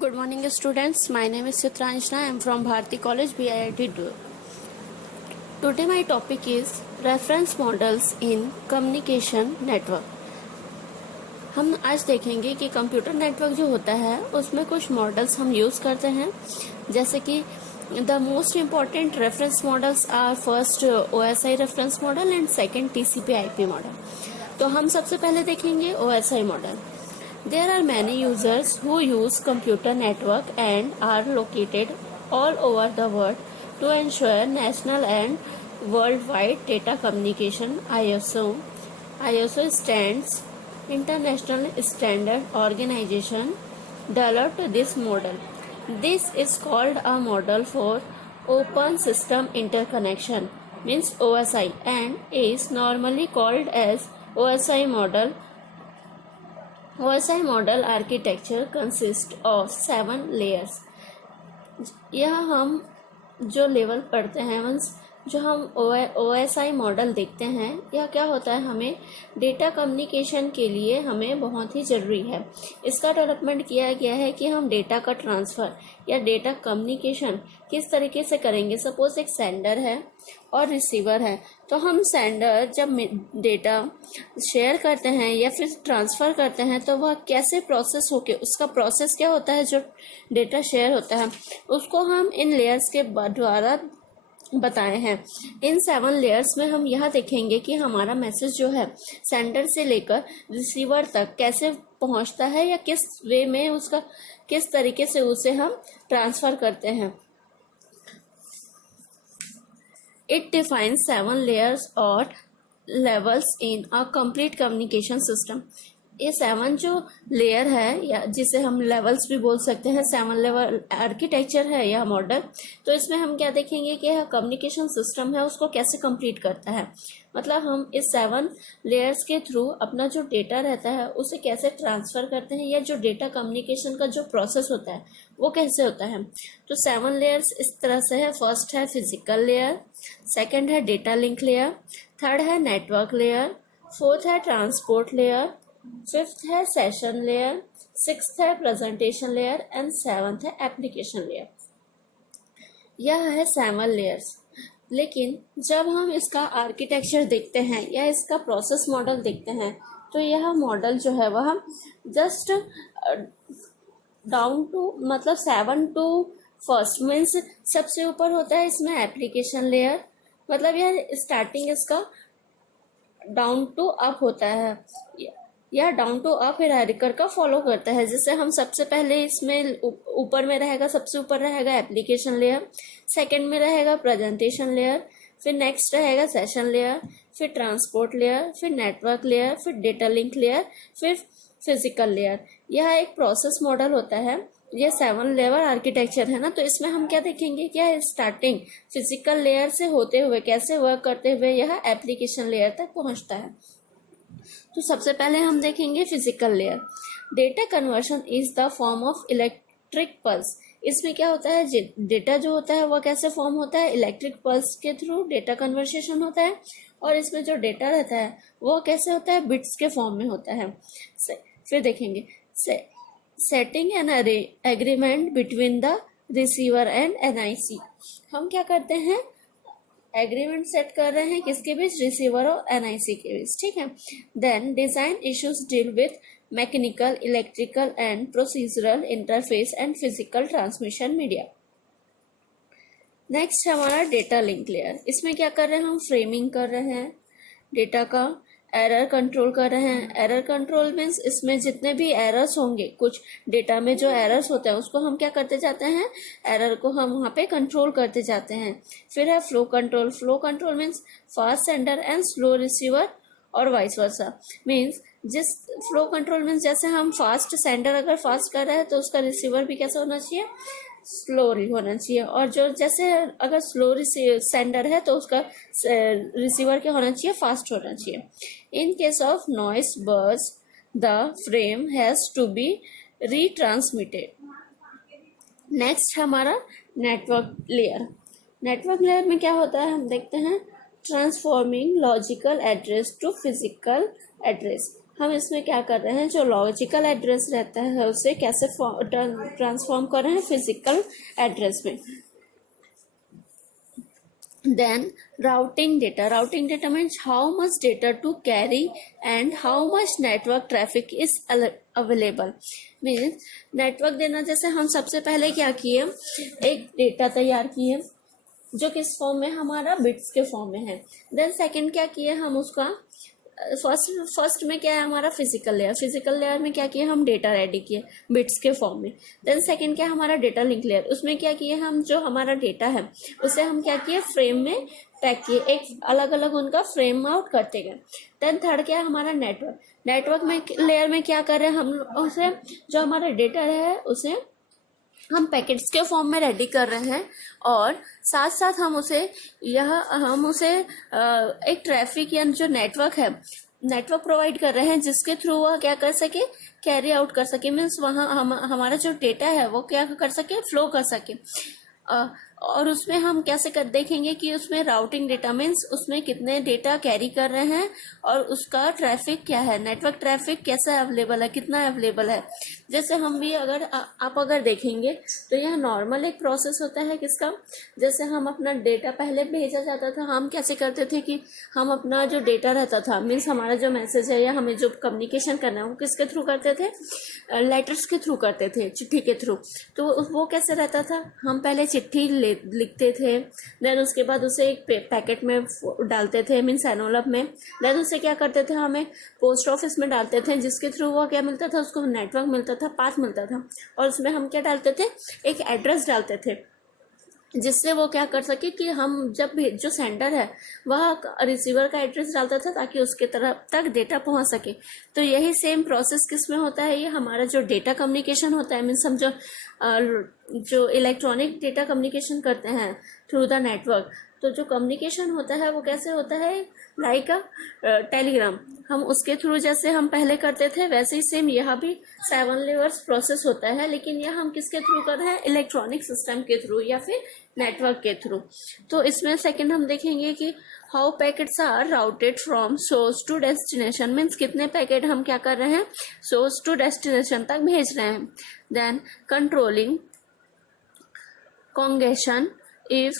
Good morning, students. My name is Chitranjana. I am from Bharati College, BIIT Dur. Today my topic is reference models in communication network. हम आज देखेंगे कि computer network जो होता है उसमें कुछ मॉडल्स हम यूज़ करते हैं, जैसे कि the most important reference models are first OSI reference model and second TCP/IP model. तो हम सबसे पहले देखेंगे OSI model. There are many users who use computer network and are located all over the world to ensure national and worldwide data communication. ISO stands International Standard Organization developed this model. This is called a model for Open System Interconnection, means OSI, and is normally called as OSI model. OSI model architecture consists of 7 layers. यह हम जो level पढ़ते हैं means जो हम OSI model देखते हैं, यह क्या होता है, हमें डेटा कम्युनिकेशन के लिए हमें बहुत ही ज़रूरी है. इसका डेवलपमेंट किया गया है कि हम डेटा का ट्रांसफ़र या डेटा कम्युनिकेशन किस तरीके से करेंगे. सपोज एक सेंडर है और रिसीवर है, तो हम सेंडर जब डेटा शेयर करते हैं या फिर ट्रांसफ़र करते हैं तो वह कैसे प्रोसेस होके, उसका प्रोसेस क्या होता है, जो डेटा शेयर होता है उसको हम इन लेयर्स के द्वारा बताए हैं. इन 7 लेयर्स में हम यह देखेंगे कि हमारा मैसेज जो है सेंडर से लेकर रिसीवर तक कैसे पहुंचता है या किस वे में उसका किस तरीके से उसे हम ट्रांसफ़र करते हैं. It defines 7 layers or levels in a complete communication system. ये 7 जो लेयर है या जिसे हम लेवल्स भी बोल सकते हैं, 7 लेवल आर्किटेक्चर है यह मॉडल. तो इसमें हम क्या देखेंगे कि यह कम्युनिकेशन सिस्टम है उसको कैसे कंप्लीट करता है. मतलब हम इस 7 लेयर्स के थ्रू अपना जो डेटा रहता है उसे कैसे ट्रांसफ़र करते हैं या जो डेटा कम्युनिकेशन का जो प्रोसेस होता है वो कैसे होता है. तो 7 लेयर्स इस तरह से है. फर्स्ट है फिजिकल लेयर, सेकेंड है डेटा लिंक लेयर, थर्ड है नेटवर्क लेयर, फोर्थ है ट्रांसपोर्ट लेयर, फिफ्थ है सेशन लेयर, सिक्स्थ है प्रेजेंटेशन लेयर एंड सेवंथ है एप्लीकेशन लेयर. यह है 7 लेयर्स. लेकिन जब हम इसका आर्किटेक्चर देखते हैं या इसका प्रोसेस मॉडल देखते हैं तो यह मॉडल जो है वह जस्ट डाउन टू मतलब 7 टू फर्स्ट मीन्स सबसे ऊपर होता है इसमें एप्लीकेशन लेयर. मतलब यह स्टार्टिंग इसका डाउन टू अप होता है या डाउन टू अप हायरार्की का फॉलो करता है. जैसे हम सबसे पहले इसमें ऊपर में रहेगा, सबसे ऊपर रहेगा एप्लीकेशन लेयर, सेकंड में रहेगा प्रेजेंटेशन लेयर, फिर नेक्स्ट रहेगा सेशन लेयर, फिर ट्रांसपोर्ट लेयर, फिर नेटवर्क लेयर, फिर डेटा लिंक लेयर, फिर फिजिकल लेयर. यह एक प्रोसेस मॉडल होता है. यह 7 लेवल आर्किटेक्चर है ना. तो इसमें हम क्या देखेंगे कि यह स्टार्टिंग फिजिकल लेयर से होते हुए कैसे वर्क करते हुए यह एप्लीकेशन लेयर तक पहुंचता है. तो सबसे पहले हम देखेंगे physical layer. Data conversion is the form of electric pulse. इसमें क्या होता है, डेटा जो होता है वह कैसे फॉर्म होता है, इलेक्ट्रिक पल्स के थ्रू डेटा कन्वर्सेशन होता है. और इसमें जो डेटा रहता है वह कैसे होता है, बिट्स के फॉर्म में होता है. फिर देखेंगे setting an agreement between the receiver and NIC. हम क्या करते हैं, एग्रीमेंट सेट कर रहे हैं किसके बीच, रिसीवर और NIC के बीच. ठीक है. Then design issues deal with mechanical, electrical and procedural interface and physical transmission media. Next हमारा डेटा लिंक लेयर. इसमें क्या कर रहे हैं, हम फ्रेमिंग कर रहे हैं डेटा का, एरर कंट्रोल कर रहे हैं. एरर कंट्रोल मीन्स इसमें जितने भी एरर्स होंगे, कुछ डेटा में जो एरर्स होते हैं उसको हम क्या करते जाते हैं, एरर को हम वहाँ पे कंट्रोल करते जाते हैं. फिर है flow control. Flow control means fast sender and slow receiver और वाइस वर्सा. मीन्स जिस फ्लो कंट्रोल मीन्स जैसे हम फास्ट सेंडर अगर फास्ट कर रहे हैं तो उसका रिसीवर भी कैसा होना चाहिए, स्लो होना चाहिए. और जो जैसे अगर स्लो सेंडर है तो उसका रिसीवर क्या होना चाहिए, फास्ट होना चाहिए. In case of noise burst the frame has to be retransmitted. Next हमारा नेटवर्क लेयर. नेटवर्क लेयर में क्या होता है, हम देखते हैं transforming logical address to physical address. हम इसमें क्या कर रहे हैं, जो लॉजिकल एड्रेस रहता है उसे कैसे ट्रांसफॉर्म कर रहे हैं फिजिकल एड्रेस में। Then routing data means how much data to carry and how much network traffic is available। Means network देना, जैसे हम सबसे पहले क्या किए, एक डेटा तैयार किए जो किस फॉर्म में, हमारा बिट्स के फॉर्म में है। देन सेकंड क्या किए हम उसका, फर्स्ट में क्या है हमारा फिजिकल लेयर में क्या किया हम, डेटा रेडी किए बिट्स के फॉर्म में। देन सेकंड क्या हमारा डेटा लिंक लेयर, उसमें क्या किए हम, जो हमारा डेटा है उसे हम क्या किए, फ्रेम में पैक किए, एक अलग अलग उनका फ्रेम आउट करते गए। देन थर्ड क्या है हमारा नेटवर्क में लेयर में क्या कर रहे हैं हम, उसे जो हमारा डेटा है उसे हम पैकेट्स के फॉर्म में रेडी कर रहे हैं, और साथ साथ हम उसे एक ट्रैफिक या जो नेटवर्क प्रोवाइड कर रहे हैं जिसके थ्रू वह क्या कर सके, कैरी आउट कर सके। मीन्स वहाँ हमारा जो डेटा है वो क्या कर सके, फ्लो कर सके। और उसमें हम कैसे कर देखेंगे कि उसमें राउटिंग डेटा मीन्स उसमें कितने डेटा कैरी कर रहे हैं और उसका ट्रैफिक क्या है, नेटवर्क ट्रैफिक कैसा अवेलेबल है, कितना अवेलेबल है। जैसे हम भी आप अगर देखेंगे तो यह नॉर्मल एक प्रोसेस होता है किसका, जैसे हम अपना डेटा पहले भेजा जाता था, हम कैसे करते थे कि हम अपना जो डेटा रहता था मीन्स हमारा जो मैसेज है या हमें जो कम्युनिकेशन करना है वो किसके थ्रू करते थे, लेटर्स के थ्रू करते थे, चिट्ठी के थ्रू। तो वो कैसे रहता था, हम पहले चिट्ठी लिखते थे, देन उसके बाद उसे एक पैकेट में डालते थे मीन्स एनवलप में, देन उसे क्या करते थे हमें पोस्ट ऑफिस में डालते थे, जिसके थ्रू वो क्या मिलता था, उसको नेटवर्क मिलता था, पाथ मिलता था, और उसमें हम क्या डालते थे, एक एड्रेस डालते थे, जिससे वो क्या कर सके कि हम जब भी जो सेंडर है वह रिसीवर का एड्रेस डालता था ताकि उसके तरफ तक डेटा पहुंच सके। तो यही सेम प्रोसेस किस में होता है, ये हमारा जो डेटा कम्युनिकेशन होता है मीन्स हम जो इलेक्ट्रॉनिक डेटा कम्युनिकेशन करते हैं थ्रू द नेटवर्क, तो जो कम्युनिकेशन होता है वो कैसे होता है, लाइक टेलीग्राम, हम उसके थ्रू जैसे हम पहले करते थे वैसे ही सेम यहाँ भी 7 लेयर्स प्रोसेस होता है, लेकिन यह हम किसके थ्रू कर रहे हैं, इलेक्ट्रॉनिक सिस्टम के थ्रू या फिर नेटवर्क के थ्रू। तो इसमें सेकंड हम देखेंगे कि how packets are routed from source to destination, means कितने पैकेट हम क्या कर रहे हैं, सोर्स टू डेस्टिनेशन तक भेज रहे हैं। Then controlling congestion if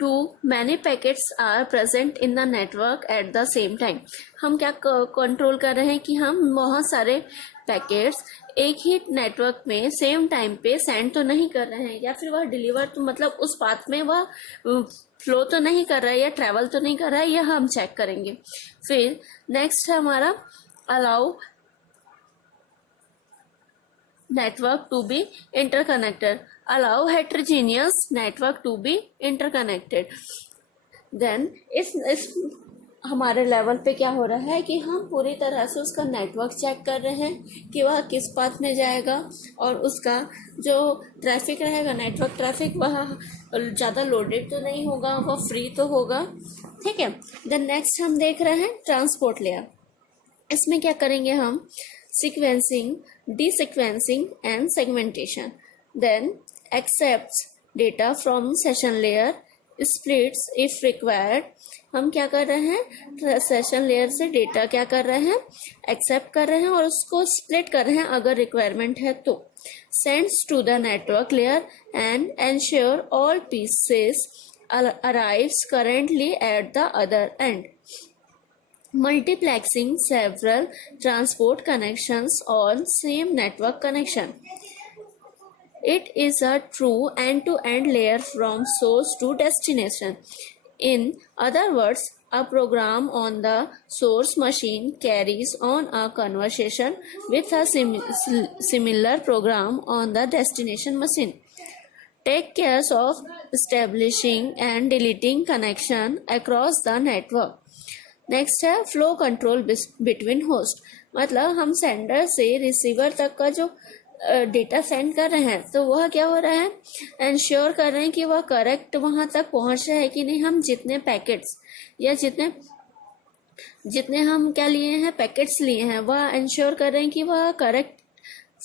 too many packets are present in the network at the same time। हम क्या कंट्रोल कर रहे हैं कि हम बहुत सारे पैकेट्स एक ही नेटवर्क में सेम टाइम पे सेंड तो नहीं कर रहे हैं, या फिर वह डिलीवर तो मतलब उस पाथ में वह फ्लो तो नहीं कर रहा है या ट्रैवल तो नहीं कर रहा है, यह हम चेक करेंगे। फिर नेक्स्ट है हमारा allow network to be interconnected, allow heterogeneous network to be interconnected। then इस हमारे लेवल पे क्या हो रहा है कि हम पूरी तरह से उसका नेटवर्क चेक कर रहे हैं कि वह किस पाथ में जाएगा और उसका जो ट्रैफिक रहेगा, नेटवर्क ट्रैफिक, वह ज़्यादा लोडेड तो नहीं होगा, वह फ्री तो होगा, ठीक है। देन नेक्स्ट हम देख रहे हैं ट्रांसपोर्ट लेयर। इसमें क्या करेंगे हम, sequencing, desequencing and segmentation। then accepts data from session layer, splits if required। हम क्या कर रहे हैं, सेशन लेयर से डेटा क्या कर रहे हैं, एक्सेप्ट कर रहे हैं और उसको स्प्लिट कर रहे हैं अगर रिक्वायरमेंट है तो। Sends to the network layer and ensure all pieces arrives currently at the other end. Multiplexing several transport connections on same network connection, it is a true end-to-end layer from source to destination। In other words, a program on the source machine carries on a conversation with a similar program on the destination machine, take care of establishing and deleting connection across the network। Next है flow control between host, मतलब हम sender से receiver तक का जो data send कर रहे हैं तो वह क्या हो रहा है, इंश्योर कर रहे हैं कि वह करेक्ट वहां तक पहुंच रहा है कि नहीं। हम जितने पैकेट्स या जितने हम क्या लिए हैं, पैकेट्स लिए हैं, वह इंश्योर कर रहे हैं कि वह करेक्ट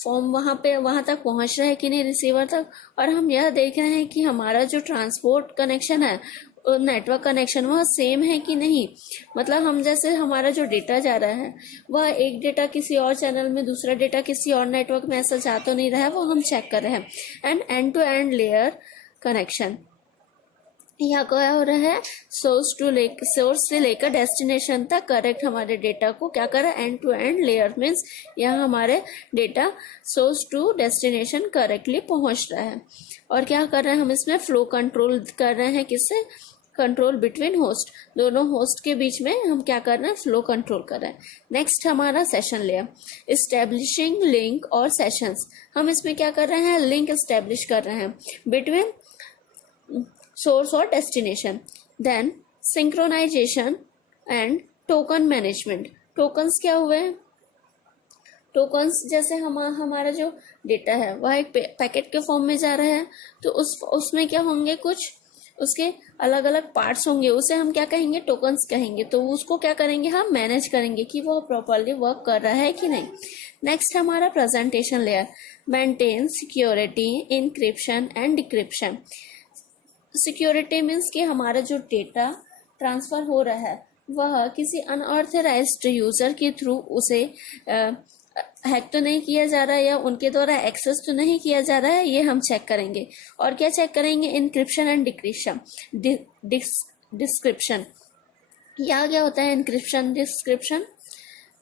फॉर्म वहां तक पहुंच रहा है कि नहीं रिसीवर तक। और हम यह देख रहे हैं कि हमारा जो ट्रांसपोर्ट कनेक्शन है नेटवर्क कनेक्शन वह सेम है कि नहीं, मतलब हम जैसे हमारा जो डेटा जा रहा है वह एक डेटा किसी और चैनल में, दूसरा डेटा किसी और नेटवर्क में ऐसा जा तो नहीं रहा है, वो हम चेक कर रहे हैं। End to end layer connection, यहाँ क्या हो रहा है, सोर्स से लेकर डेस्टिनेशन तक करेक्ट हमारे डेटा को क्या कर रहा है, end to end layer means यहाँ हमारे data source to destination correctly पहुँच रहा है। और क्या कर रहे हैं हम इसमें, फ्लो कंट्रोल कर रहे हैं, किससे, कंट्रोल बिटवीन होस्ट, दोनों होस्ट के बीच में हम क्या कर रहे हैं, फ्लो कंट्रोल कर रहे हैं। नेक्स्ट हमारा सेशन लेयर, इस्टेब्लिशिंग लिंक और सेशंस, हम इसमें क्या कर रहे हैं, लिंक इस्टेब्लिश कर रहे हैं बिटवीन सोर्स और destination. Then synchronisation and token management, tokens क्या हुए, टोकन्स जैसे हमारा जो डेटा है वह एक पैकेट के फॉर्म में जा रहा है, तो उसमें क्या होंगे, कुछ उसके अलग अलग पार्ट्स होंगे, उसे हम क्या कहेंगे, टोकन्स कहेंगे। तो उसको क्या करेंगे, हम मैनेज करेंगे कि वो प्रॉपरली वर्क कर रहा है कि नहीं। नेक्स्ट हमारा presentation layer, maintain security, encryption and decryption. Security means कि हमारा जो डेटा ट्रांसफ़र हो रहा है वह किसी अनऑथराइज्ड यूज़र के थ्रू उसे हैक तो नहीं किया जा रहा है या उनके द्वारा एक्सेस तो नहीं किया जा रहा है, ये हम चेक करेंगे। और क्या चेक करेंगे, इनक्रिप्शन एंड डिक्रिप्शन, डिस्क्रिप्शन। यहाँ क्या होता है, encryption description,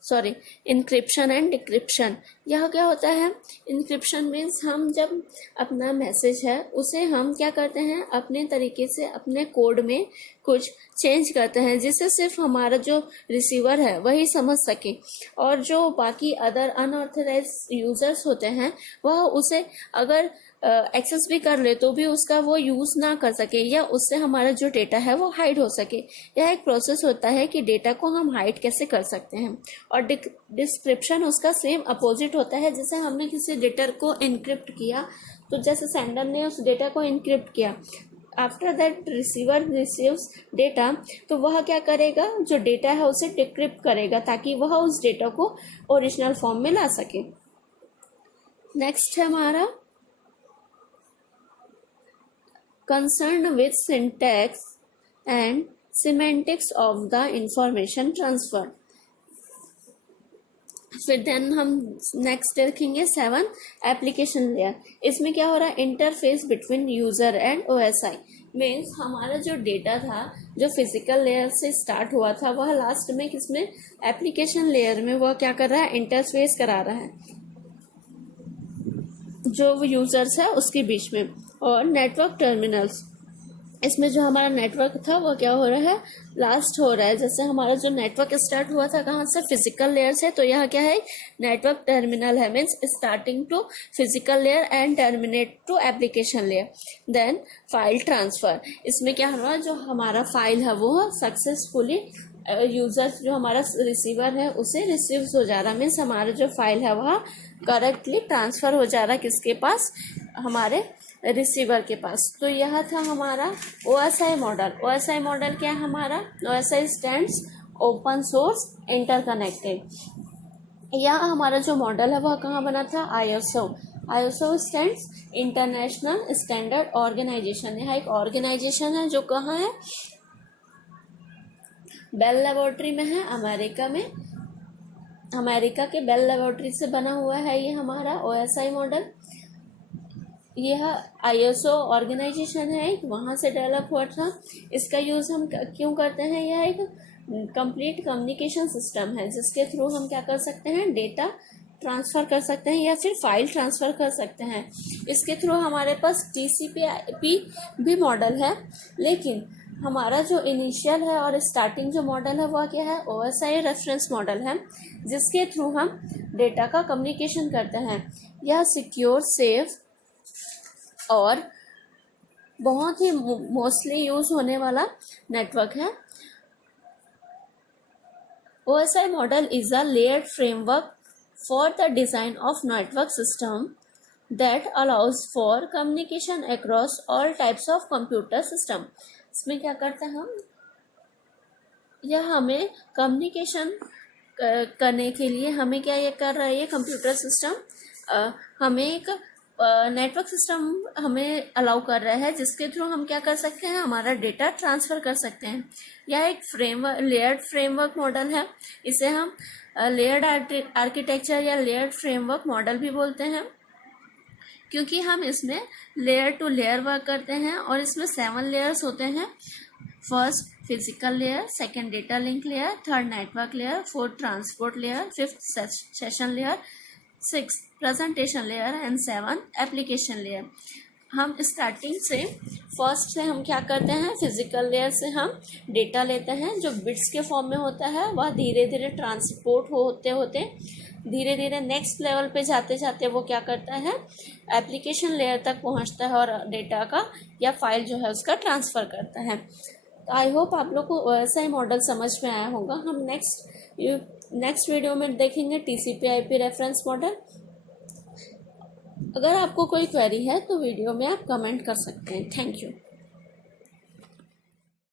sorry, encryption and decryption. यह क्या होता है, इनक्रिप्शन मीन्स हम जब अपना मैसेज है उसे हम क्या करते हैं, अपने तरीके से अपने कोड में कुछ चेंज करते हैं जिससे सिर्फ हमारा जो रिसीवर है वही समझ सके, और जो बाकी अदर अनऑथराइज यूजर्स होते हैं वह उसे अगर एक्सेस भी कर ले तो भी उसका वो यूज़ ना कर सके, या उससे हमारा जो डेटा है वो हाइड हो सके। यह एक प्रोसेस होता है कि डेटा को हम हाइड कैसे कर सकते हैं। और डिस्क्रिप्शन उसका सेम अपोजिट होता है, जैसे हमने किसी डेटा को इनक्रिप्ट किया, तो जैसे सेंडर ने उस डेटा को इनक्रिप्ट किया, after that receiver receives data, तो वह क्या करेगा, जो डेटा है उसे डिक्रिप्ट करेगा ताकि वह उस डेटा को ओरिजिनल फॉर्म में ला सके। नेक्स्ट है हमारा concerned with syntax and semantics of the information transfer। फिर देन हम नेक्स्ट देखेंगे 7 एप्लीकेशन लेयर। इसमें क्या हो रहा है, interface between user and OSI means हमारा जो डेटा था जो फिजिकल लेयर से स्टार्ट हुआ था वह लास्ट में किसमें, एप्लीकेशन लेयर में वह क्या कर रहा है, इंटरफेस करा रहा है जो यूजर्स है उसके बीच में। और नेटवर्क टर्मिनल्स, इसमें जो हमारा नेटवर्क था वो क्या हो रहा है, लास्ट हो रहा है। जैसे हमारा जो नेटवर्क स्टार्ट हुआ था कहाँ से, फिजिकल लेयर से, तो यह क्या है, नेटवर्क टर्मिनल है means starting to physical layer and terminate to application layer. Then file transfer, इसमें क्या हुआ, जो हमारा फाइल है वो सक्सेसफुली यूजर जो हमारा रिसीवर है उसे रिसीव हो जा रहा, मीन्स हमारा जो फाइल है वह करेक्टली ट्रांसफर हो जा रहा है किसके पास, हमारे रिसीवर के पास। तो यह था हमारा OSI मॉडल। OSI मॉडल क्या है हमारा, OSI stands open source interconnected. यह हमारा जो मॉडल है वह कहाँ बना था, ISO stands international standard organisation. यह एक ऑर्गेनाइजेशन है जो कहाँ है, बेल लेबोरेटरी में है, अमेरिका में, अमेरिका के बेल लेबोरेटरी से बना हुआ है ये हमारा OSI मॉडल। यह ISO ऑर्गेनाइजेशन है एक, वहाँ से डेवलप हुआ था। इसका यूज़ हम क्यों करते हैं, यह एक कंप्लीट कम्युनिकेशन सिस्टम है जिसके थ्रू हम क्या कर सकते हैं, डेटा ट्रांसफ़र कर सकते हैं या फिर फाइल ट्रांसफ़र कर सकते हैं। इसके थ्रू हमारे पास TCP/IP भी मॉडल है, लेकिन हमारा जो इनिशियल है और स्टार्टिंग जो मॉडल है वह क्या है, OSI रेफरेंस मॉडल है जिसके थ्रू हम डेटा का कम्युनिकेशन करते हैं। यह सिक्योर, सेफ और बहुत ही मोस्टली यूज होने वाला नेटवर्क है। OSI model is a layered framework for the design of network system that allows for communication across all types of computer system. इसमें क्या करते हैं हम, यह हमें कम्युनिकेशन करने के लिए हमें क्या ये कर रहा है, ये कंप्यूटर सिस्टम हमें एक नेटवर्क सिस्टम हमें अलाउ कर रहा है, जिसके थ्रू हम क्या कर सकते हैं, हमारा डेटा ट्रांसफ़र कर सकते हैं। यह एक फ्रेमवर्क, लेयर्ड फ्रेमवर्क मॉडल है। इसे हम लेयर्ड आर्किटेक्चर या लेयर्ड फ्रेमवर्क मॉडल भी बोलते हैं, क्योंकि हम इसमें लेयर टू लेयर वर्क करते हैं और इसमें 7 लेयर्स होते हैं। First physical layer, second data link layer, third network layer, fourth transport layer, fifth session layer, 6 presentation layer and 7 application layer. हम स्टार्टिंग से फर्स्ट से हम क्या करते हैं, फिजिकल लेयर से हम डेटा लेते हैं जो बिट्स के फॉर्म में होता है। वह धीरे धीरे ट्रांसपोर्ट होते होते धीरे धीरे नेक्स्ट लेवल पे जाते जाते वो क्या करता है, एप्लीकेशन लेयर तक पहुंचता है और डेटा का या फाइल जो है उसका ट्रांसफ़र करता है। तो आई होप आप लोग को वैसा ही मॉडल समझ में आया होगा। हम नेक्स्ट वीडियो में देखेंगे TCP/IP रेफरेंस मॉडल। अगर आपको कोई क्वेरी है तो वीडियो में आप कमेंट कर सकते हैं। Thank you.